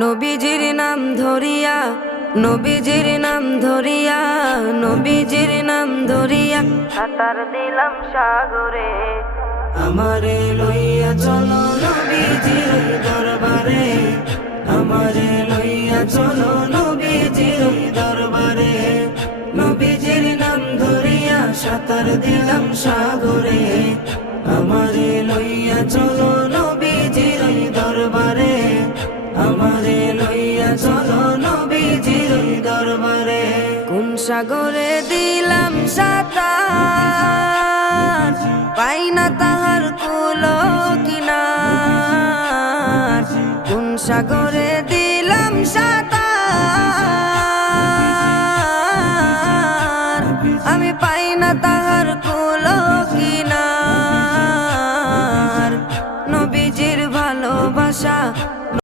নবীজির নাম ধরিয়া, নবীজির নাম ধরিয়া, নবীজির নাম ধরিয়া সাঁতার দিলাম সাগরে। আমারে লইয়া চলো নবীজির দরবারে, আমারে লইয়া চলো নবীজির দরবারে। নবীজির নাম ধরিয়া সাঁতার দিলাম সাগরে। আমারে লইয়া চলো নবীজির দরবারে, আমারে লইয়া চলো নবীজির দরবারে। কোন সাগরে দিলাম সাঁতার, পাই না তাহার কুলো কিনার। কোন সাগরে দিলাম সাঁতার, আমি পাই না তাহার কুল